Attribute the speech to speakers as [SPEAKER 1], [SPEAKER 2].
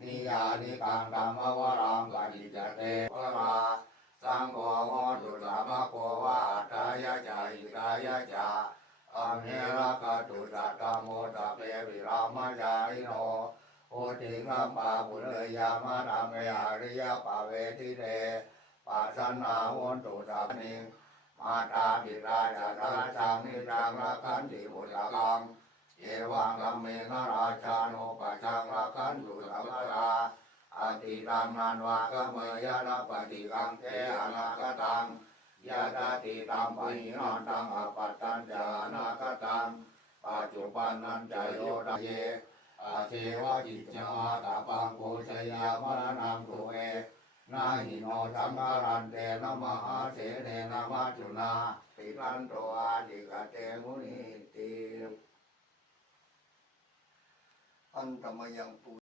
[SPEAKER 1] นิยานิกังธรรมวรังกนิจเตวราสังโฆโมตุสามโกวาตายะจาอิกายะจาอเมระกตุสัตตโมตะเปวิรามจาริโนโอติงัมปาปุเรยามะนามยาริยปเวทิเตปัสนาวนตุสัพนิงมาตาปิราชาตาจังนิจังรักันติบุตรัง เอวังกัมเมฆราชาโนปัจังรักันตุสัมปทาอาติตังนันวากเมยะระปฏิกังเทอนาคตังยะตาติตัมปินอนตังอปัตตัญจานาคตังปัจจุปันนันจโยดเยอาเทวะจิจจาตาปังโกชยามรณังตุเอนาหิโนสังฆารันเตนะมหาเสเนนะมัจจุนาติรันโตอาดิกเตมุนิติ
[SPEAKER 2] อันตมยังปู